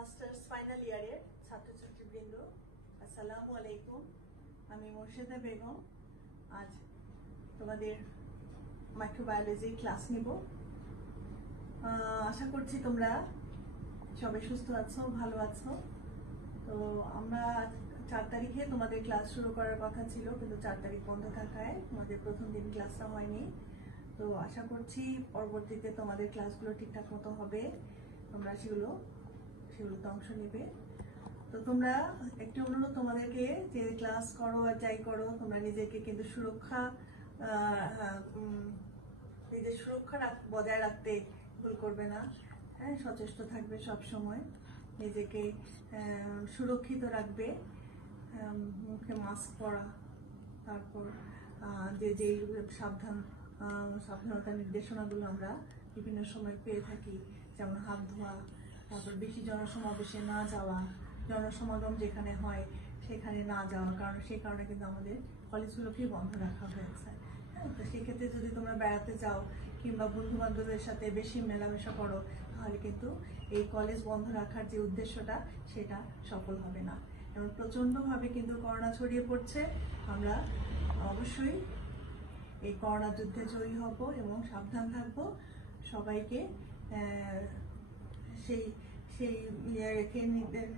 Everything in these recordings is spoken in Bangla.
মাস্টার্স ফাইনাল ইয়ারের ছাত্রছাত্রীবৃন্দ, আসসালামু আলাইকুম। আমি মোর্শেদা বেগম। আজ তোমাদের মাইক্রোবায়োলজি ক্লাস নিব। আশা করছি তোমরা সবাই সুস্থ আছো, ভালো আছো। তো আমরা 4 তারিখে তোমাদের ক্লাস শুরু করার কথা ছিল, কিন্তু 4 তারিখ বন্ধ থাকায় আমাদের প্রথম দিন ক্লাসটা হয়নি। তো আশা করছি পরবর্তীতে তোমাদের ক্লাসগুলো ঠিকঠাক মতো হবে, তোমরা সেগুলোতে অংশ নেবে। তো তোমরা একটি অনুরোধ তোমাদেরকে, যে ক্লাস করো আর যাই করো, তোমরা নিজেকে কিন্তু নিজের সুরক্ষা বজায় রাখতে ভুল করবে না। হ্যাঁ, সচেষ্ট থাকবে সব সময়, নিজেকে সুরক্ষিত রাখবে। মুখে মাস্ক পরা, তারপর যে সাবধানতার নির্দেশনাগুলো আমরা বিভিন্ন সময় পেয়ে থাকি, যেমন হাত ধোয়া, তারপর বেশি জনসমাবেশে না যাওয়া, জনসমাগম যেখানে হয় সেখানে না যাওয়া, কারণ সেই কারণে কিন্তু আমাদের কলেজগুলোকেই বন্ধ রাখা হয়েছে। তো সেক্ষেত্রে যদি তোমরা বেড়াতে যাও কিংবা বন্ধু বান্ধবের সাথে বেশি মেলামেশা করো, তাহলে কিন্তু এই কলেজ বন্ধ রাখার যে উদ্দেশ্যটা সেটা সফল হবে না। এবং প্রচণ্ডভাবে কিন্তু করোনা ছড়িয়ে পড়ছে। আমরা অবশ্যই এই করোনা যুদ্ধে জয়ী হব এবং সাবধান থাকবো। সবাইকে সেই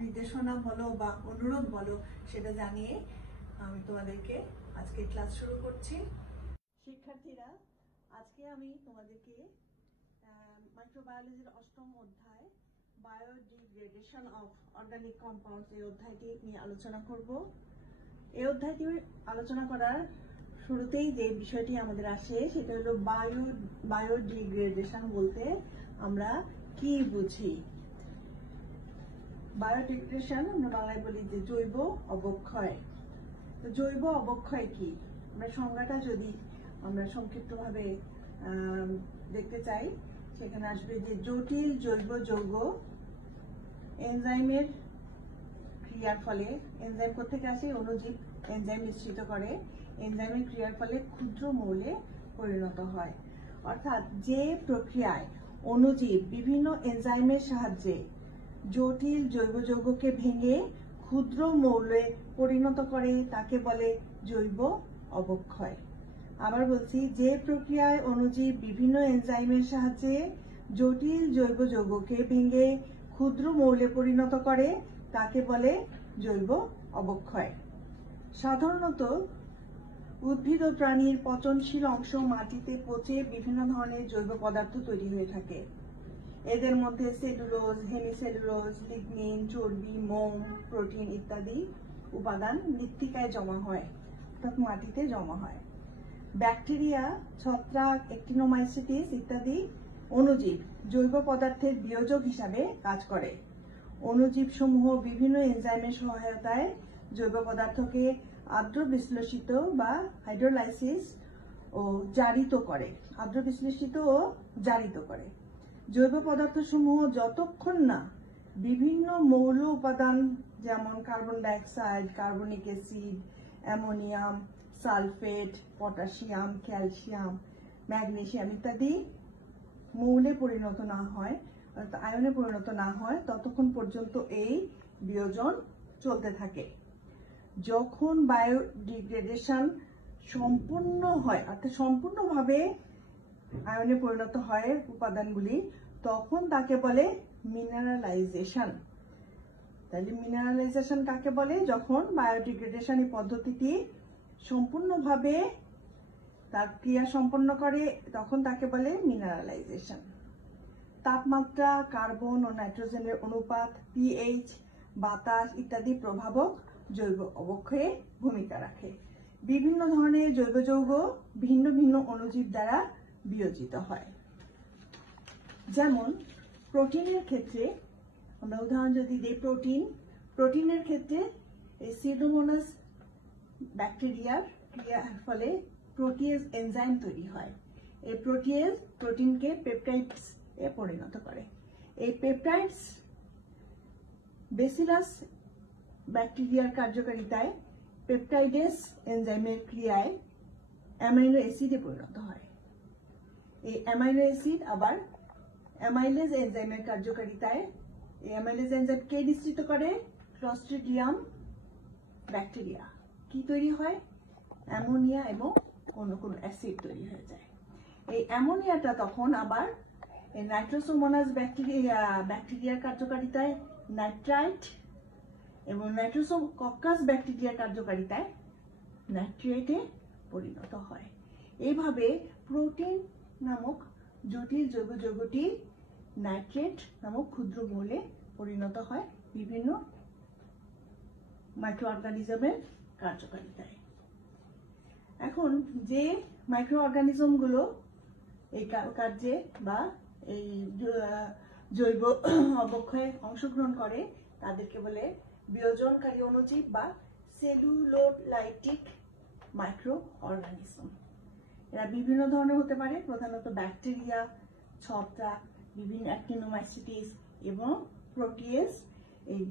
নির্দেশনা বলো বা অনুরোধ বলো, সেটা জানিয়ে আমি তোমাদেরকে আজকে ক্লাস শুরু করছি। শিক্ষার্থীরা, আজকে আমি তোমাদেরকে মাইক্রোবায়োলজির 8ম অধ্যায় বায়োডিগ্রেডেশন অফ অর্গানিক কম্পাউন্ডস এই অধ্যায়টি নিয়ে আলোচনা করব। এই অধ্যায়টি আলোচনা করার শুরুতেই যে বিষয়টি আমাদের আসে সেটা হলো বায়োডিগ্রেডেশন বলতে আমরা কি বুঝি। বায়োডিগ্রেডেশন আমরা বাংলায় বলি যে জৈব অবক্ষয়। তো জৈব অবক্ষয় কি, আমরা সংজ্ঞাটা যদি আমরা সংক্ষিপ্তভাবে দেখতে চাই, সেখানে আসবে যে জটিল জৈব যৌগ এনজাইমের ক্রিয়ার ফলে, এনজাইম কোত্থেকে আসে, অণুজীব এনজাইম নিঃসৃত করে, এনজাইমের ক্রিয়ার ফলে ক্ষুদ্র মৌলে পরিণত হয়। অর্থাৎ যে প্রক্রিয়ায় অণুজীব বিভিন্ন এনজাইমের সাহায্যে জটিল জৈব যৌগকে ভেঙে ক্ষুদ্র মৌলে পরিণত করে তাকে বলে জৈব অবক্ষয়। আবার বলছি, যে প্রক্রিয়ায় অণুজীব বিভিন্ন এনজাইমের সাহায্যে জটিল জৈব যৌগকে ভেঙে ক্ষুদ্র মৌলে পরিণত করে তাকে বলে জৈব অবক্ষয়। সাধারণত উদ্ভিদ ও প্রাণীর পচনশীল অংশ মাটিতে পচে বিভিন্ন ধরনের জৈব পদার্থ তৈরি হয়ে থাকে। এদের মধ্যে সেলুলোজ, হেমিসেলুলোজ, লিগনিন, চর্বি, মোম, প্রোটিন ইত্যাদি উপাদান মৃত্তিকায় জমা হয়, অর্থাৎ মাটিতে জমা হয়। ব্যাকটেরিয়া, ছত্রাক, অ্যাক্টিনোমাইসিটিস ইত্যাদি অণুজীব জৈব পদার্থের বিয়োজক হিসাবে কাজ করে। অণুজীব সমূহ বিভিন্ন এনজাইমের সহায়তায় জৈব পদার্থকে আর্দ্র বিশ্লেষিত বা হাইড্রোলাইসিস ও জারিত করে। জৈব পদার্থ সমূহ যতক্ষণ না বিভিন্ন মৌল উপাদান যেমন carbon dioxide, carbonic acid, ammonium, sulphate, potassium, calcium, magnesium ইত্যাদি মৌলে পরিণত না হয়, আয়নে পরিণত না হয়, ততক্ষণ পর্যন্ত এই বিয়োজন চলতে থাকে। যখন বায়োডিগ্রেডেশন সম্পূর্ণ হয়, অর্থাৎ সম্পূর্ণভাবে আয়নে পরিণত হয় উপাদানগুলি, তখন তাকে বলে মিনারেলাইজেশন। তাহলে মিনারেলাইজেশন কাকে বলে? যখন বায়োডিগ্রেডেশন এই পদ্ধতিটি সম্পূর্ণভাবে তার ক্রিয়া সম্পন্ন করে, তখন তাকে বলে মিনারেলাইজেশন। তাপমাত্রা, কার্বন ও নাইট্রোজেনের অনুপাত, পিএইচ, বাতাস ইত্যাদি প্রভাবক জৈব অবক্ষয়ে ভূমিকা রাখে। বিভিন্ন ধরনের জৈব যৌগ ভিন্ন ভিন্ন অণুজীব দ্বারা বিয়োজিত হয়। যেমন প্রোটিনের ক্ষেত্রে আমরা উদাহরণ যদি দিই, প্রোটিনের ক্ষেত্রে এই সিউডোমোনাস ব্যাকটেরিয়ার ক্রিয়ার ফলে প্রোটিয়েজ এনজাইম তৈরি হয়। এই প্রোটিয়েজ প্রোটিনকে পেপটাইডস এ পরিণত করে। এই পেপটাইডস বেসিলাস ব্যাকটেরিয়ার কার্যকারিতায় পেপটাইডেস এনজাইমের ক্রিয়ায় অ্যামাইনো অ্যাসিডে পরিণত হয়। এই অ্যামাইনো অ্যাসিড আবার অ্যামাইলেজ এনজাইমের কার্যকারিতায় এই অ্যামাইলেজ এনজাইম কে নিঃসৃত করে? Clostridium bacteria. কি তৈরি হয়? অ্যামোনিয়া এবং কোনো অ্যাসিড তৈরি হয়ে যায়। এই অ্যামোনিয়াটা তখন আবার নাইট্রোসোমোনাস ব্যাকটেরিয়ার কার্যকারিতায় নাইট্রাইট এবং নাইট্রোসোকক্কাস ব্যাকটেরিয়ার কার্যকারিতায় নাইট্রেটে পরিণত হয়। এইভাবে প্রোটিন নামক জটিল জৈব যৌগটি নাইট্রেট নামক ক্ষুদ্র মৌলে পরিণত হয় বিভিন্ন মাইক্রো অর্গানিজমের কার্যকারিতায়। এখন যে মাইক্রো অর্গানিজমগুলো এই কার্যে বা এই জৈব অবক্ষয়ে অংশগ্রহণ করে তাদেরকে বলে বিয়োজনকারী অণুজীব বা সেলুলোলাইটিক মাইক্রো অর্গানিজম। এরা বিভিন্ন ধরনের হতে পারে, প্রধানত ব্যাকটেরিয়া, ছত্রাক, বিভিন্ন অ্যাক্টিনোমাইসিটিস এবং প্রোটিয়েস এই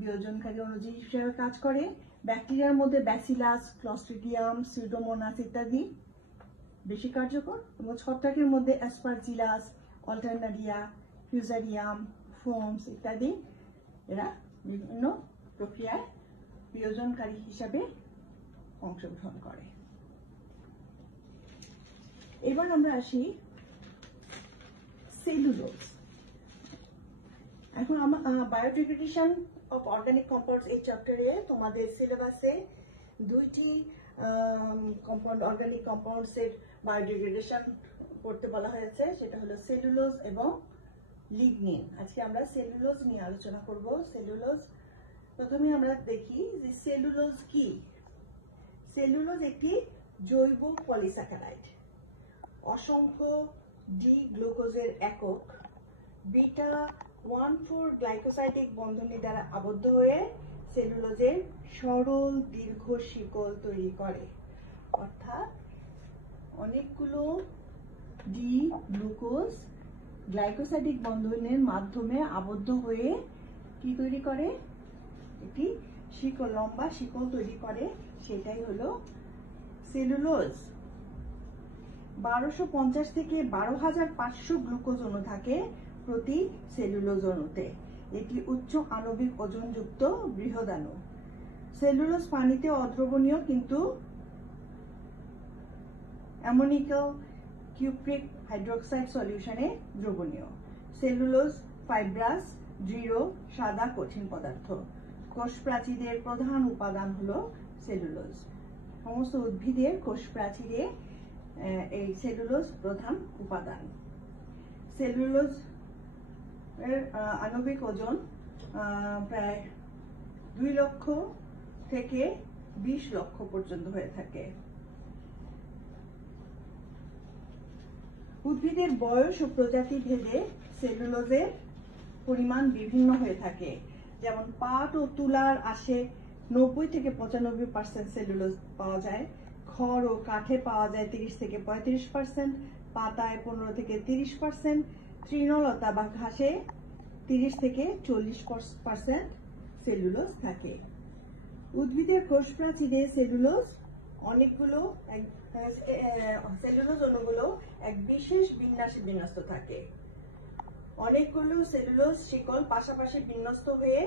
বিয়োজনকারী অণুজীব হিসেবে কাজ করে। ব্যাকটেরিয়ার মধ্যে ব্যাসিলাস, ক্লস্ট্রিডিয়াম, সিউডোমোনাস ইত্যাদি বেশি কার্যকর এবং ছত্রাকের মধ্যে অ্যাসপারজিলাস, অল্টারনারিয়া, ফিউজারিয়াম, ফোমস ইত্যাদি এরা বিভিন্ন প্রক্রিয়ায় বিয়োজনকারী হিসাবে অংশগ্রহণ করে। এবার আমরা আসি সেলুলোজ। এখন বায়োডিগ্রেডেশন অফ অর্গানিক কম্পাউন্ডস এই চ্যাপ্টারে তোমাদের সিলেবাসে দুইটি কম্পাউন্ড অর্গানিক কম্পাউন্ডস এর বায়োডিগ্রেডেশন পড়তে বলা হয়েছে, সেটা হলো সেলুলোজ এবং লিগনিন। আজকে আমরা সেলুলোজ নিয়ে আলোচনা করব। সেলুলোজ প্রথমে আমরা দেখি যে সেলুলোজ কি। সেলুলোজ একটি জৈব পলিস্যাকারাইড। অসংখ্য ডি গ্লুকোজের একক বিটা 1,4 গ্লাইকোসাইডিক বন্ধনী দ্বারা আবদ্ধ হয়ে সেলুলোজের সরল দীর্ঘ শিকল তৈরি করে। অর্থাৎ অনেকগুলো ডি গ্লুকোজ গ্লাইকোসাইডিক বন্ধনের মাধ্যমে আবদ্ধ হয়ে কি তৈরি করে? একটি শিকল, লম্বা শিকল তৈরি করে, সেটাই হলো সেলুলোজ। 1250 থেকে 12,500 গ্লুকোজ অণু থাকে প্রতি সেলুলোজ অণুতে। এটি উচ্চ আণবিক ওজনযুক্ত বৃহদাণু। সেলুলোজ পানিতে অদ্রবণীয় কিন্তু অ্যামোনিকাল কিউপ্রিক হাইড্রোক্সাইড সলিউশনে দ্রবণীয়। সেলুলোজ ফাইব্রাস, দৃঢ়, সাদা, কঠিন পদার্থ। কোষ প্রাচীরের প্রধান উপাদান হলো সেলুলোজ। সমস্ত উদ্ভিদের কোষ প্রাচীরে এই সেলুলোজ প্রধান উপাদান। সেলুলোজ এর আণবিক ওজন প্রায় 2 লক্ষ থেকে 20 লক্ষ পর্যন্ত হয়ে থাকে। উদ্ভিদের বয়স ও প্রজাতি ভেদে সেলুলোজের পরিমাণ বিভিন্ন হয়ে থাকে। যেমন পাট ও তুলার আশে 90 থেকে 95% সেলুলোজ পাওয়া যায়। খড় ও কাঠে পাওয়া যায় 30 থেকে 35%, পাতায় 15 থেকে 30%, তৃণলতা বা ঘাসে 30 থেকে 40% সেলুলোজ থাকে। উদ্ভিদের কোষ প্রাচীরে সেলুলোজ অণুগুলো এক বিশেষ বিন্যাসে বিন্যস্ত থাকে। অনেকগুলো সেলুলোজ শিকল পাশাপাশি বিন্যস্ত হয়ে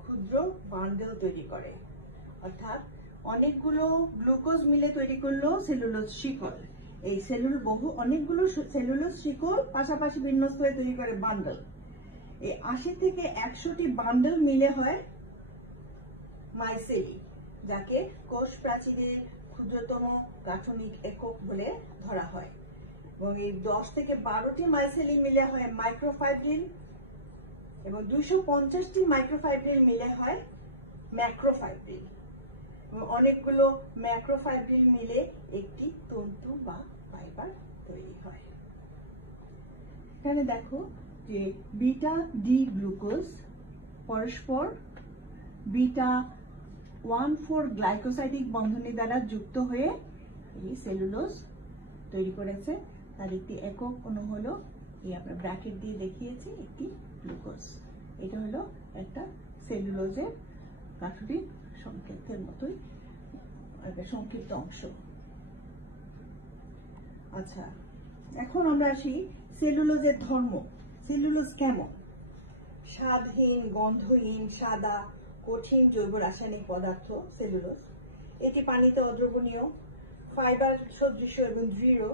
ক্ষুদ্র বান্ডেল তৈরি করে। অর্থাৎ অনেকগুলো গ্লুকোজ মিলে তৈরি করলো সেলুলোজ শিকল। এই অনেকগুলো সেলুলোজ শিকল পাশাপাশি বিন্যস্ত হয়ে তৈরি করে বান্ডেল। এই 80 থেকে 100টি বান্ডেল মিলে হয় মাইসেলি, যাকে কোষ প্রাচীরের ক্ষুদ্রতম গাঠনিক একক বলে ধরা হয়। এবং এই 10 থেকে 12টি মাইসেলি মিলে হয় মাইক্রোফাইব্রিল এবং 250টি মাইক্রোফাইব্রিল মিলে হয় ম্যাক্রোফাইব্রিল। অনেকগুলো ম্যাক্রোফাইব্রিল মিলে একটি তন্তু বা ফাইবার তৈরি হয়। এখানে দেখো যে বিটা ডি গ্লুকোজ পরস্পর বিটা 1,4 গ্লাইকোসাইডিক বন্ধনী দ্বারা যুক্ত হয়ে এই সেলুলোজ তৈরি করেছে। তার একটি একক অণু হলো এই আমরা ব্র্যাকেট দিয়ে দেখিয়েছি একটি গ্লুকোজ। এটা হলো একটা সেলুলোজের গাঠনিক সংকেতের মতোই একটা সংক্ষিপ্ত অংশ। আচ্ছা, এখন আমরা আসি সেলুলোজের ধর্ম। সেলুলোজ কেমন? স্বাদহীন, গন্ধহীন, সাদা, কঠিন জৈব রাসায়নিক পদার্থ সেলুলোজ। এটি পানিতে অদ্রবণীয়, ফাইবার সদৃশ এবং দৃঢ়।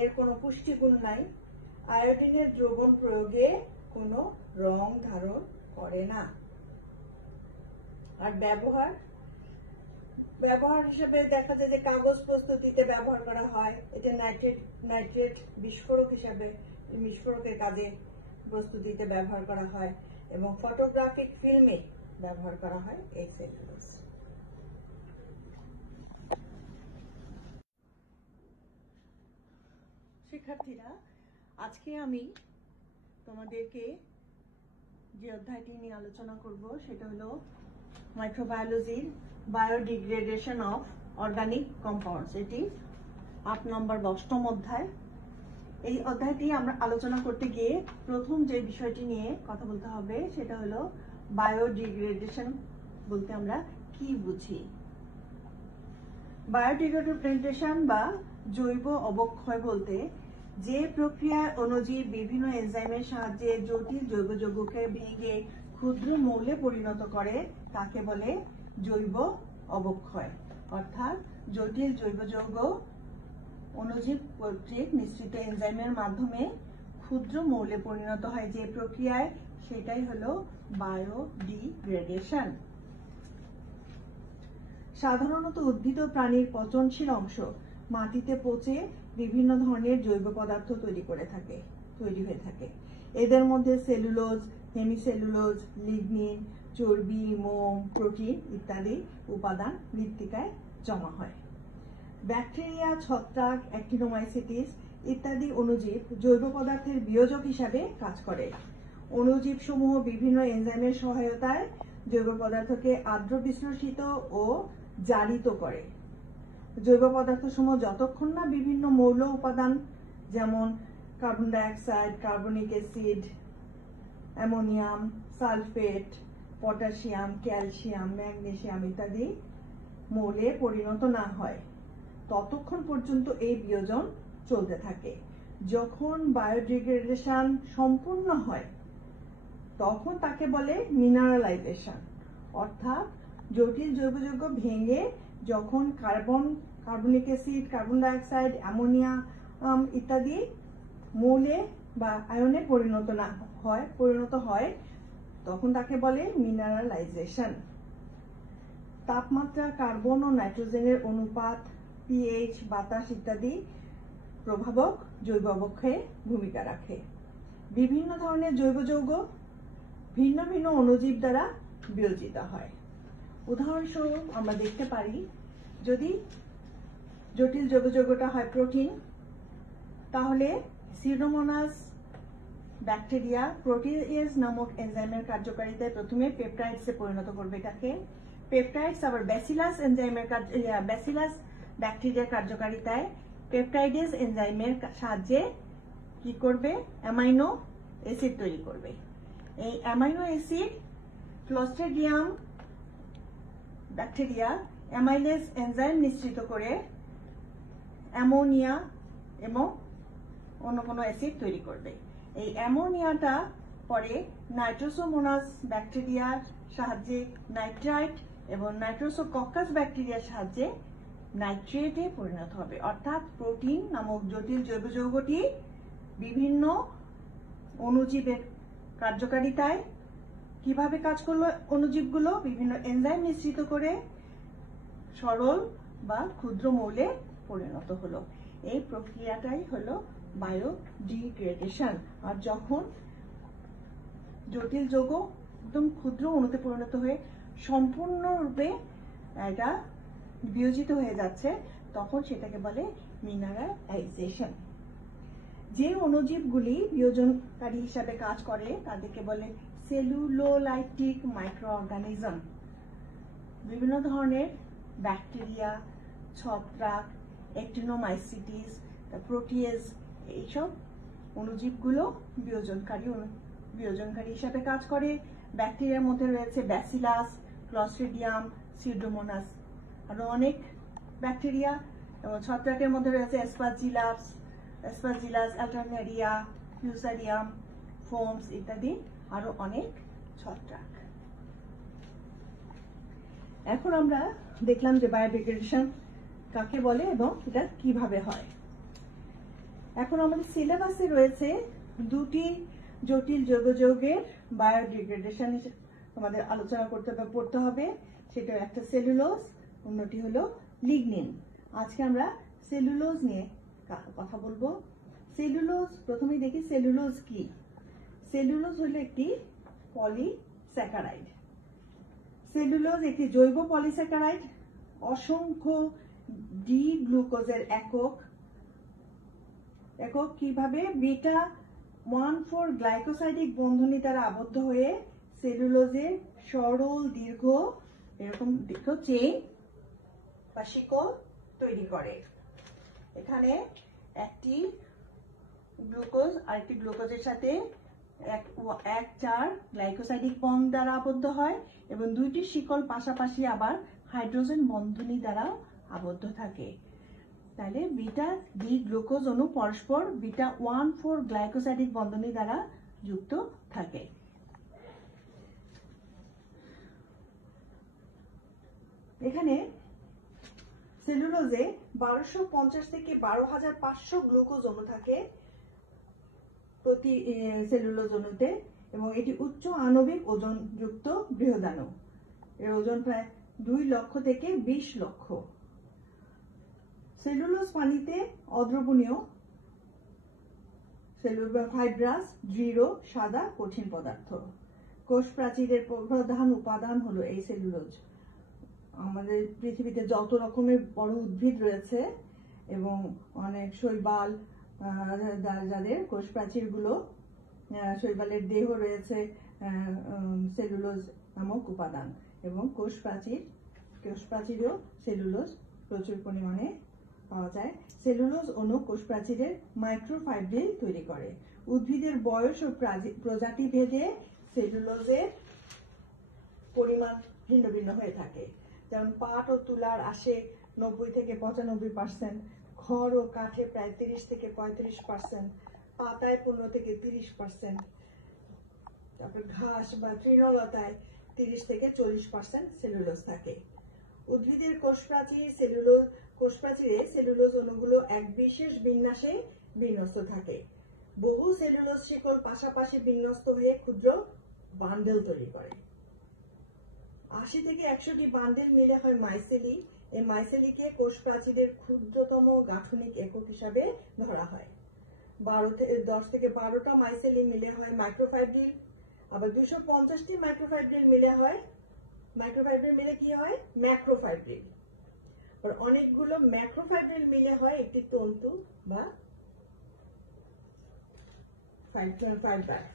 এর কোনো পুষ্টিগুণ নাই। আয়োডিনের দ্রবণ প্রয়োগে কোনো রং ধারণ করে না। আর ব্যবহার হিসেবে দেখা যায় যে কাগজ প্রস্তুতিতে ব্যবহার করা হয়। এটা নাইট্রেট বিস্ফোরকের কাজে প্রস্তুতিতে ব্যবহার করা হয় এবং ফটোগ্রাফিক ফিল্মে ব্যবহার করা হয় এই সেলুলোজ। শিক্ষার্থীরা, আজকে আমি তোমাদেরকে যে অধ্যায়টি নিয়ে আলোচনা করব সেটা হলো মাইক্রোবায়োলজির বায়োডিগ্রেডেশন অফ অর্গানিক কম্পাউন্ডস। এটি 8 নম্বর 8ম অধ্যায়। এই অধ্যায়টি আমরা আলোচনা করতে গিয়ে প্রথম যে বিষয়টি নিয়ে কথা বলতে হবে সেটা হলো বায়োডিগ্রেডেশন বলতে আমরা কি বুঝি। বায়োডিগ্রেডেশন বা জৈব অবক্ষয় বলতে যে প্রক্রিয়ায় অণুজীব বিভিন্ন এনজাইমের সাহায্যে জটিল জৈব যৌগকে ভেঙে ক্ষুদ্র মৌলে পরিণত করে তাকে বলে জৈব অবক্ষয়। অর্থাৎ জটিল জৈব যৌগ অণুজীব কর্তৃক মিশ্রিত এনজাইমের মাধ্যমে ক্ষুদ্র মৌলে পরিণত হয় যে প্রক্রিয়ায়, সেটাই হলো বায়োডিগ্রেডেশন। সাধারণত উদ্ভিদ ও প্রাণীর পচনশীল অংশ মাটিতে পচে বিভিন্ন ধরনের জৈব পদার্থ তৈরি হয়ে থাকে। এদের মধ্যে সেলুলোজ, হেমিসেলুলোজ, লিগনিন, চর্বি, মোম, প্রোটিন ইত্যাদি উপাদান মৃত্তিকায় জমা হয়। ব্যাকটেরিয়া, ছত্রাক, অ্যাক্টিনোমাইসিটিস ইত্যাদি অণুজীব জৈব পদার্থের বিয়োজক হিসাবে কাজ করে। অণুজীব সমূহ বিভিন্ন এনজাইমের সহায়তায় জৈব পদার্থকে আর্দ্র বিশ্লেষিত ও জারিত করে। জৈব পদার্থ সমূহ যতক্ষণ না বিভিন্ন মৌল উপাদান যেমন carbon dioxide, carbonic acid, ammonium, sulphate, potassium, calcium, magnesium ইত্যাদি মৌলে পরিণত না হয় ততক্ষণ পর্যন্ত এই বিয়োজন চলতে থাকে। যখন বায়োডিগ্রেডেশন সম্পূর্ণ হয় তখন তাকে বলে মিনারেলাইজেশন। অর্থাৎ জটিল জৈব যৌগ ভেঙে যখন carbonic acid, carbon dioxide, ammonia ইত্যাদি মৌলে বা আয়নে পরিণত হয় তখন তাকে বলে মিনারেলাইজেশন। তাপমাত্রা, কার্বন ও নাইট্রোজেনের অনুপাত, পিএইচ, বাতাস ইত্যাদি প্রভাবক জৈব অবক্ষয়ে ভূমিকা রাখে। বিভিন্ন ধরনের জৈব যৌগ ভিন্ন ভিন্ন অণুজীব দ্বারা বিয়োজিত হয়। উদাহরণস্বরূপ আমরা দেখতে পারি, যদি জটিল জৈব যৌগটা হয় প্রোটিন, তাহলে সিউডোমোনাস ব্যাকটেরিয়া প্রোটিয়েজ নামক এনজাইমের কার্যকারিতায় প্রথমে পেপটাইডসে পরিণত করবে এটাকে। পেপটাইডস আবার ব্যাসিলাস ব্যাকটেরিয়ার কার্যকারিতায় পেপটাইডেজ এনজাইমের সাহায্যে কি করবে? অ্যামাইনো অ্যাসিড তৈরি করবে। এই amino acid Clostridium bacteria amylase enzyme নিঃসৃত করে অ্যামোনিয়া এবং অন্য কোনো অ্যাসিড তৈরি করবে। এই অ্যামোনিয়াটা পরে নাইট্রোসোমোনাস ব্যাকটেরিয়ার সাহায্যে নাইট্রাইট এবং নাইট্রোসোকক্কাস ব্যাকটেরিয়ার সাহায্যে নাইট্রেটে পরিণত হবে। অর্থাৎ প্রোটিন নামক জটিল জৈব যৌগটি বিভিন্ন অণুজীবের কার্যকারিতায় কিভাবে কাজ করলো, অণুজীবগুলো বিভিন্ন এনজাইম নিঃসৃত করে সরল বা ক্ষুদ্র মৌলে পরিণত হলো। এই প্রক্রিয়াটাই হলো বায়োডিগ্রেডেশন। আর যখন জটিল যৌগ একদম ক্ষুদ্র অণুতে পরিণত হয়ে সম্পূর্ণরূপে এটা বিয়োজিত হয়ে যাচ্ছে তখন সেটাকে বলে মিনারেলাইজেশন। যে অণুজীবগুলি বিয়োজনকারী হিসাবে কাজ করে তাদেরকে বলে সেলুলোলাইটিক মাইক্রোঅর্গানিজম। বিভিন্ন ধরনের ব্যাকটেরিয়া, ছত্রাক, অ্যাক্টিনোমাইসিটিস, প্রোটিয়েজ এইসব অণুজীবগুলো বিয়োজনকারী হিসাবে কাজ করে। ব্যাকটেরিয়ার মধ্যে রয়েছে ব্যাসিলাস, ক্লস্ট্রিডিয়াম, সিউডোমোনাস, আরো অনেক ব্যাকটেরিয়া। এবং ছত্রাকের মধ্যে রয়েছে অ্যাসপারজিলাস, অ্যালটারনারিয়া, ফিউসারিয়াম, ফোমস ইত্যাদি আরো অনেক ছত্রাক। এখন আমরা দেখলাম যে বায়োডিগ্রেডেশন কাকে বলে এবং এটা কিভাবে হয়। এখন আমাদের সিলেবাসে রয়েছে দুটি জটিল জৈব যৌগের বায়োডিগ্রেডেশন আমাদের আলোচনা পড়তে হবে। সেটা একটা সেলুলোজ, অন্যটি হলো লিগনিন। আজকে আমরা সেলুলোজ নিয়ে কথা বলবো। সেলুলোজ, প্রথমেই দেখি সেলুলোজ কি। সেলুলোজ হলো একটি পলিস্যাকারাইড। সেলুলোজ একটি জৈব পলিস্যাকারাইড। অসংখ্য ডি গ্লুকোজের একক কিভাবে বিটা 1,4 গ্লাইকোসাইডিক বন্ধনী দ্বারা আবদ্ধ হয়ে সেলুলোজের সরল দীর্ঘ এরকম দীর্ঘ চেইন বা শিকল তৈরি করে। এখানে একটি গ্লুকোজ আরেকটি গ্লুকোজের সাথে 1,4 গ্লাইকোসাইডিক বন্ড দ্বারা আবদ্ধ হয় এবং দুইটি শিকল পাশাপাশি আবার হাইড্রোজেন বন্ধনী দ্বারা আবদ্ধ থাকে। তাহলে বিটা ডি গ্লুকোজ অণু পরস্পর বিটা 1,4 গ্লাইকোসাইডিক বন্ধনী দ্বারা যুক্ত থাকে। এখানে সেলুলোজে 1250 থেকে 12,500 গ্লুকোজ অণু থাকে প্রতি সেলুলোজ অণুতে এবং এটি উচ্চ আণবিক ওজন যুক্ত বৃহদাণু। এর ওজন প্রায় 2 লক্ষ থেকে 20 লক্ষ। সেলুলোজ পানিতে অদ্রবণীয়, ফাইব্রাস, দৃঢ়, সাদা, কঠিন পদার্থ। কোষ প্রাচীরের প্রধান উপাদান হলো এই সেলুলোজ। আমাদের পৃথিবীতে যত রকমের বড় উদ্ভিদ রয়েছে এবং অনেক শৈবাল যাদের কোষ প্রাচীর গুলো, শৈবালের দেহ রয়েছে সেলুলোজ নামক উপাদান এবং কোষ প্রাচীরেও সেলুলোজ প্রচুর পরিমাণে পাওয়া যায়। সেলুলোজ অণু কোষ প্রাচীরের মাইক্রোফাইব্রিল তৈরি করে। উদ্ভিদের বয়স ও প্রজাতি ভেদে সেলুলোজের পরিমাণ ভিন্ন ভিন্ন হয়ে থাকে। যেমন পাট ও তুলার আসে 90 থেকে 95%, খড় ও কাঠে প্রায় 30 থেকে 35%, পাতায় 15 থেকে 30%, তারপর ঘাস বা তৃণলতায় 30 থেকে 40% সেলুলোজ থাকে। উদ্ভিদের কোষ প্রাচীরে সেলুলোজ অণুগুলো এক বিশেষ বিন্যাসে বিন্যস্ত থাকে। বহু সেলুলোজ শিকল পাশাপাশি বিন্যস্ত হয়ে ক্ষুদ্র বান্ডেল তৈরি করে। 80 থেকে 100টি বান্ডেল মিলে হয় মাইসেলি। এই মাইসেলিকে কোষ প্রাচীরের ক্ষুদ্রতম গাঠনিক একক হিসাবে ধরা হয়। 10 থেকে 12টা মাইসেলি মিলে হয় মাইক্রোফাইব্রিল। আবার 250টি মাইক্রোফাইব্রিল মিলে কি হয়? ম্যাক্রোফাইব্রিল। আর অনেকগুলো ম্যাক্রোফাইব্রিল মিলে হয় একটি তন্তু বা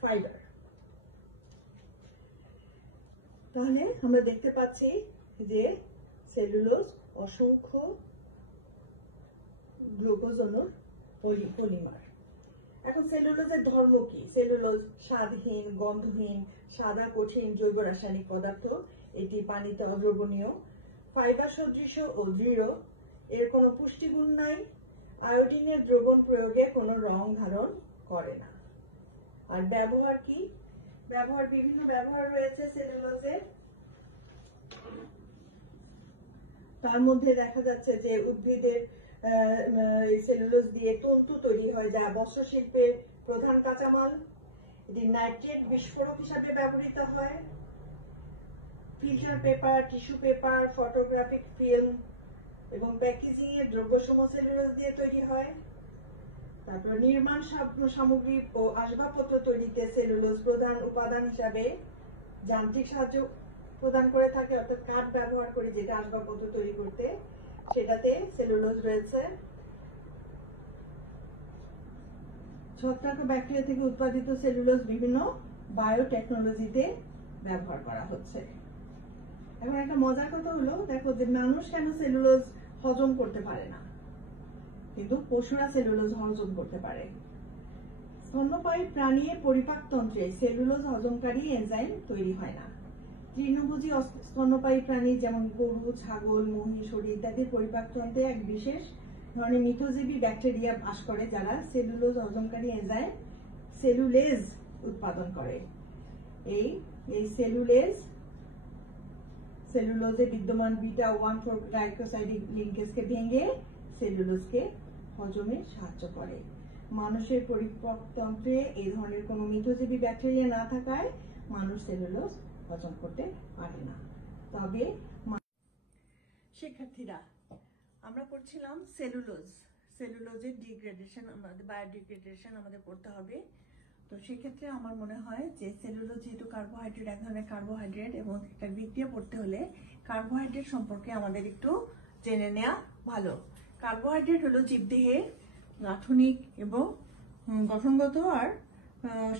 ফাইবার। তাহলে আমরা দেখতে পাচ্ছি যে সেলুলোজ অসংখ্য গ্লুকোজ অণুর পলিমার। এখন সেলুলোজের ধর্ম কি? সেলুলোজ স্বাদহীন, গন্ধহীন, সাদা, কঠিন জৈব রাসায়নিক পদার্থ। এটি পানিতে অদ্রবণীয়, ফাইবার সদৃশ ও দৃঢ়। এর কোনো পুষ্টিগুণ নাই। আয়োডিনের দ্রবণ প্রয়োগে কোনো রং ধারণ করে না। আর ব্যবহার কি? বিভিন্ন ব্যবহার রয়েছে সেলুলোজের। তার মধ্যে দেখা যাচ্ছে যে উদ্ভিদের সেলুলোজ দিয়ে তন্তু তৈরি হয়, যা বস্ত্র শিল্পের প্রধান কাঁচামাল। এটি নাইট্রেট বিস্ফোরক হিসাবে ব্যবহৃত হয়। Filter paper, tissue paper, photographic film এবং প্যাকেজিং এর দ্রব্যসমূহ সেলুলোজ দিয়ে তৈরি হয়। তারপর নির্মাণ সামগ্রী ও আসবাবপত্র তৈরিতে সেলুলোজ প্রধান উপাদান হিসাবে যান্ত্রিক সাহায্য প্রদান করে থাকে। অর্থাৎ কাঠ ব্যবহার করে যেটা আসবাবপত্র তৈরি করতে, সেটাতে সেলুলোজ রয়েছে। ছত্রাক ও ব্যাকটেরিয়া থেকে উৎপাদিত সেলুলোজ বিভিন্ন বায়োটেকনোলজিতে ব্যবহার করা হচ্ছে। এখন একটা মজার কথা হলো, দেখো যে মানুষ কেন সেলুলোজ হজম করতে পারে না, কিন্তু পশুরা সেলুলোজ হজম করতে পারে। স্তন্যপায়ী প্রাণীর পরিপাকতন্ত্রে সেলুলোজ হজমকারী এনজাইম তৈরি হয় না। তৃণভোজী স্তন্যপায়ী প্রাণী যেমন গরু, ছাগল, মহিষ, ইত্যাদির পরিপাকতন্ত্রে এক বিশেষ ধরনের মিথজীবী ব্যাকটেরিয়া বাস করে, যারা সেলুলোজ হজমকারী এনজাইম সেলুলেজ উৎপাদন করে। এই সেলুলোজে বিদ্যমান বিটা 1,4 গ্লাইকোসাইডিক লিঙ্কেজকে ভেঙে সেলুলোজকে হজমে সাহায্য করে। মানুষের পরিপাকতন্ত্রে এই ধরনের কোনো মিথজীবী ব্যাকটেরিয়া না থাকায় মানুষ সেলুলোজ হজম করতে পারে না। তবে শিক্ষার্থীরা, আমরা পড়ছিলাম সেলুলোজের ডিগ্রেডেশন, আমাদের বায়োডিগ্রেডেশন আমাদের পড়তে হবে। তো সেক্ষেত্রে আমার মনে হয় যে সেলুলোজ যেহেতু কার্বোহাইড্রেট, এক ধরনের কার্বোহাইড্রেট, এবং এটার বিক্রিয়া পড়তে হলে কার্বোহাইড্রেট সম্পর্কে আমাদের একটু জেনে নেওয়া ভালো। কার্বোহাইড্রেট হলো জীবদেহের গাঠনিক এবং গঠনগত আর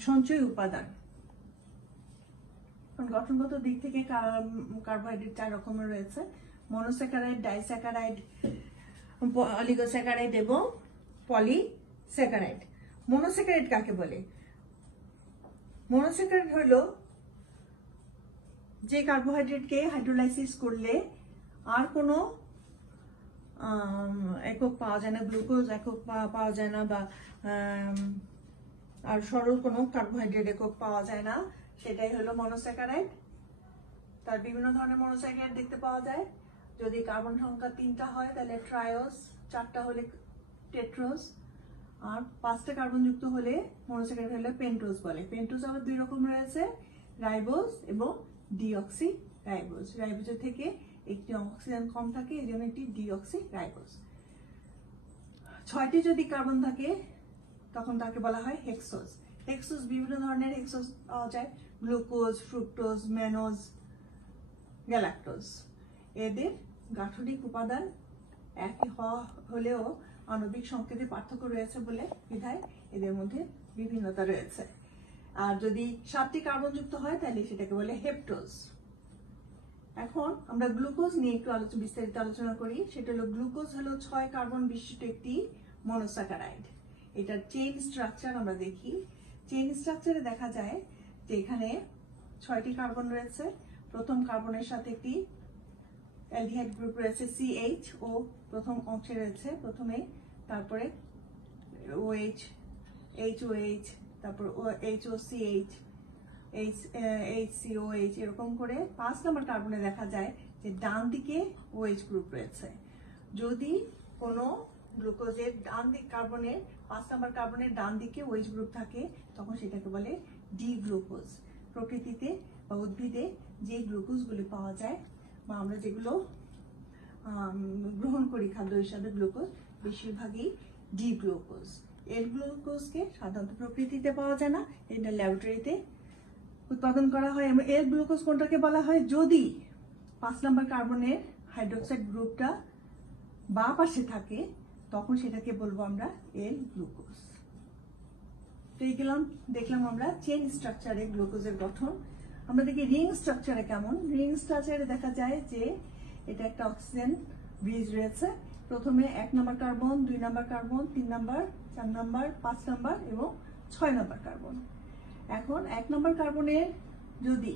সঞ্চয় উপাদান। গঠনগত দিক থেকে কার্বোহাইড্রেট 4 রকমের রয়েছে: মনোস্যাকারাইড, ডাইস্যাকারাইড, অলিগোস্যাকারাইড এবং পলিস্যাকারাইড। মনোস্যাকারাইড কাকে বলে? মনোস্যাকারাইড হলো যে কার্বোহাইড্রেটকে হাইড্রোলাইসিস করলে আর কোনো একক পাওয়া যায় না, গ্লুকোজ একক পাওয়া যায় না, বা আর সরল কোনো কার্বোহাইড্রেট একক পাওয়া যায় না, সেটাই হলো মনোস্যাকারাইড। তার বিভিন্ন ধরনের মনোস্যাকারাইড দেখতে পাওয়া যায়। যদি কার্বন সংখ্যা 3টা হয় তাহলে ট্রায়োস, 4টা হলে টেট্রোস, আর 5টা কার্বন যুক্ত হলে মনোস্যাকারাইড হলে পেন্টোজ বলে। পেন্টোজ আবার 2 রকম রয়েছে, রাইবোজ এবং ডিঅক্সি রাইবোজ। রাইবোজের থেকে একটি অক্সিজেন কম থাকে, এই জন্য একটি ডিঅক্সি রাইবোজ। 6টি যদি কার্বন থাকে তখন তাকে বলা হয় হেক্সোজ। হেক্সোজ বিভিন্ন ধরনের হেক্সোজ পাওয়া যায়: গ্লুকোজ, ফ্রুক্টোজ, ম্যানোজ, গ্যালাক্টোজ। এদের গাঠনিক উপাদান একই হলেও আণবিক সংকেতে পার্থক্য রয়েছে বলে বিধায় এদের মধ্যে বিভিন্নতা রয়েছে। আর যদি 7টি কার্বন যুক্ত হয় তাহলে সেটাকে বলে হেপ্টোজ। এখন আমরা গ্লুকোজ নিয়ে একটু বিস্তারিত আলোচনা করি। সেটা হলো, গ্লুকোজ হলো 6 কার্বন বিশিষ্ট একটি মনোস্যাকারাইড। এটার চেইন স্ট্রাকচার আমরা দেখি। চেইন স্ট্রাকচারে দেখা যায় যে এখানে 6টি কার্বন রয়েছে। প্রথম কার্বনের সাথে একটি অ্যালডিহাইড গ্রুপ রয়েছে, CH, ও প্রথম অংশে রয়েছে প্রথমে, তারপরে OH, HOH, তারপর HOCH, HCOH, এরকম করে 5 নম্বর কার্বনে দেখা যায় যে ডান দিকে OH গ্রুপ রয়েছে। যদি কোনো গ্লুকোজের ডান দিক কার্বনের 5 নম্বর কার্বনের ডান দিকে OH গ্রুপ থাকে তখন সেটাকে বলে ডি গ্লুকোজ। প্রকৃতিতে বা উদ্ভিদে যে গ্লুকোজগুলি পাওয়া যায় বা আমরা যেগুলো গ্রহণ করি খাদ্য হিসাবে গ্লুকোজ, বেশিরভাগই ডি গ্লুকোজ। এল গ্লুকোজকে সাধারণত প্রকৃতিতে পাওয়া যায় না, এটা ল্যাবরেটরিতে উৎপাদন করা হয়। এবং এল গ্লুকোজ কোনটাকে বলা হয়? যদি 5 নম্বর কার্বনের হাইড্রোক্সাইড গ্রুপটা বাঁ পাশে থাকে তখন সেটাকে বলবো আমরা এল গ্লুকোজ। তো দেখলাম আমরা চেইন স্ট্রাকচারে গ্লুকোজের গঠন। আমরা দেখি রিং স্ট্রাকচারে কেমন। রিং স্ট্রাকচারে দেখা যায় যে এটা একটা অক্সিজেন ব্রিজ রয়েছে। প্রথমে 1 নম্বর কার্বন, 2 নম্বর কার্বন, 3 নম্বর, 4 নম্বর, 5 নম্বর এবং 6 নম্বর কার্বন। এখন 1 নম্বর কার্বনের যদি